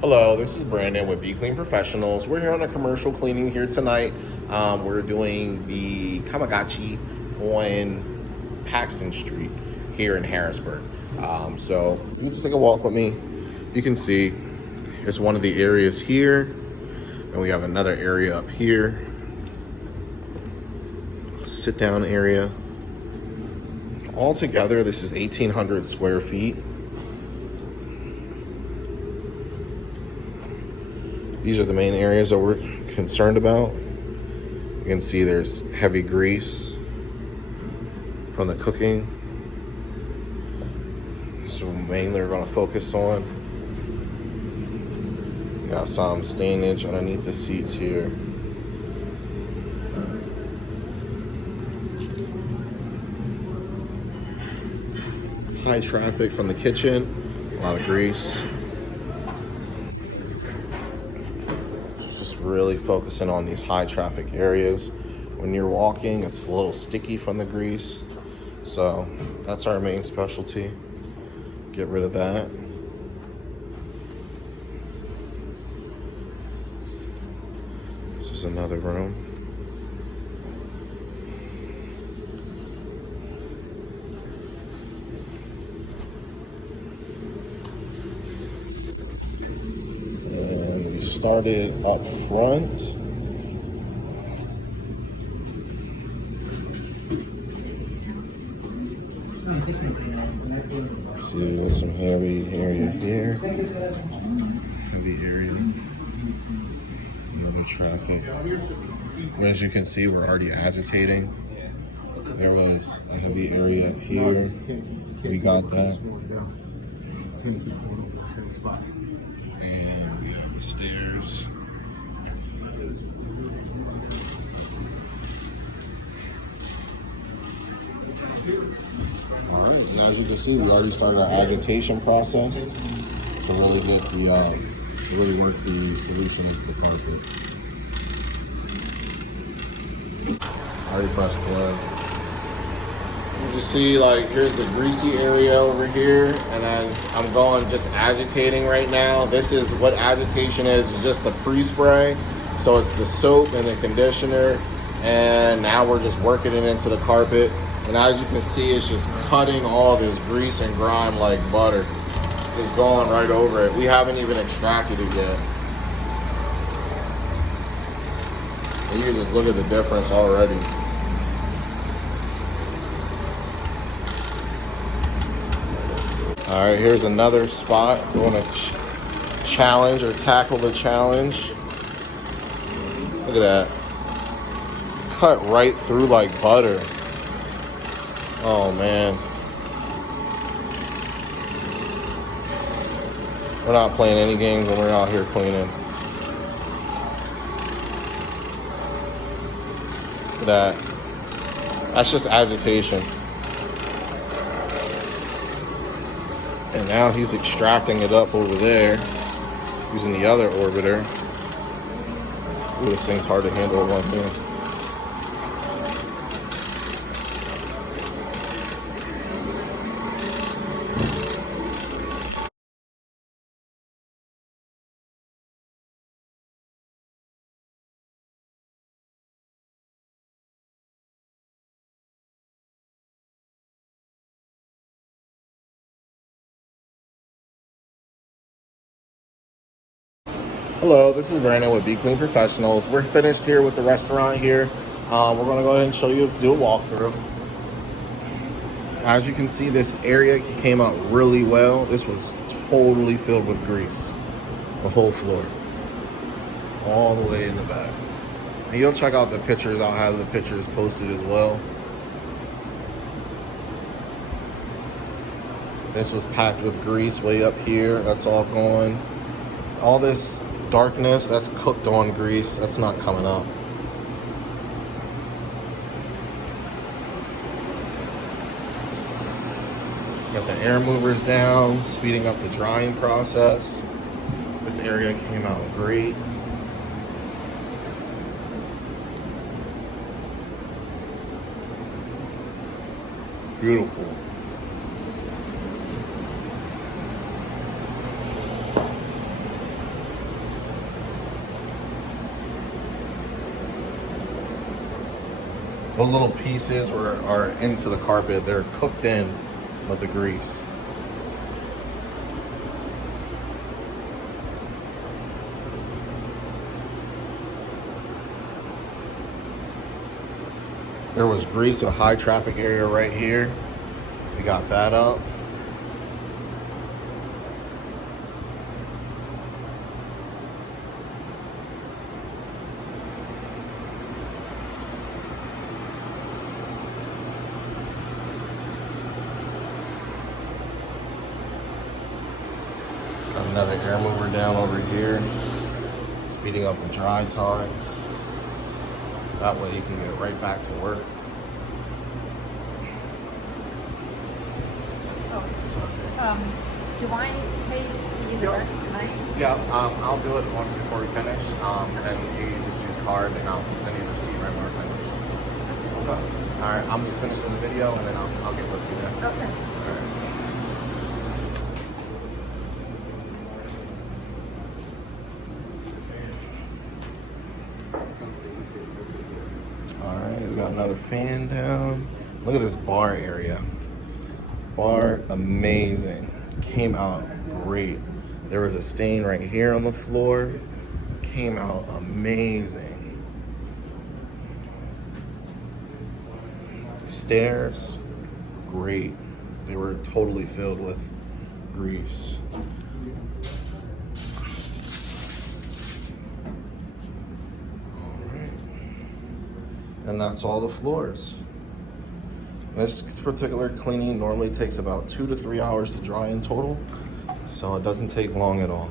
Hello, this is Brandon with Be Clean Professionals. We're here on a commercial cleaning here tonight. We're doing the Kamagachi on Paxton Street here in Harrisburg. So you can just take a walk with me. You can see it's one of the areas here, and we have another area up here. Sit down area. Altogether, this is 1,800 square feet. These are the main areas that we're concerned about. You can see there's heavy grease from the cooking. So mainly we're going to focus on. We got some stainage underneath the seats here. High traffic from the kitchen, a lot of grease. Really focusing on these high traffic areas. When you're walking, it's a little sticky from the grease. So that's our main specialty. Get rid of that. This is another room. Started up front. See, there's some heavy area here. Heavy area. Another traffic. As you can see, we're already agitating. There was a heavy area up here. We got that. And we have the stairs. All right, and as you can see, we already started our agitation process to really get the to really work the solution into the carpet. Already pressed play. You see, like, here's the greasy area over here, and then I'm going just agitating right now. This is what agitation is just the pre-spray. So it's the soap and the conditioner, and now we're just working it into the carpet. And as you can see, it's just cutting all this grease and grime like butter. Just going right over it. We haven't even extracted it yet. And you can just look at the difference already. All right, here's another spot. We're gonna challenge or tackle the challenge. Look at that. Cut right through like butter. Oh man. We're not playing any games when we're out here cleaning. Look at that. That's just agitation. And now he's extracting it up over there using the other orbiter. Ooh, this thing's hard to handle with one hand. Hello, this is Brandon with Be Clean Professionals. We're finished here with the restaurant here. We're gonna go ahead and show you, do a walkthrough. As you can see, this area came out really well. This was totally filled with grease, the whole floor, all the way in the back. And you'll check out the pictures. I'll have the pictures posted as well. This was packed with grease way up here. That's all gone. All this darkness, that's cooked on grease. That's not coming up. Got the air movers down, speeding up the drying process. This area came out great. Beautiful. Those little pieces are into the carpet. They're cooked in with the grease. There was grease, a high traffic area right here. We got that up. Got another air mover down over here, speeding up the dry times. That way you can get right back to work. Do I pay you the rest tonight? Yeah, I'll do it once before we finish, and you can just use card, and I'll send you the receipt right when we're finished. Okay. All right, I'm just finishing the video, and then I'll get with you there. Okay. All right, we got another fan down. Look at this bar area. Bar, amazing. Came out great. There was a stain right here on the floor. Came out amazing. Stairs, great. They were totally filled with grease. And that's all the floors. This particular cleaning normally takes about 2 to 3 hours to dry in total, so it doesn't take long at all.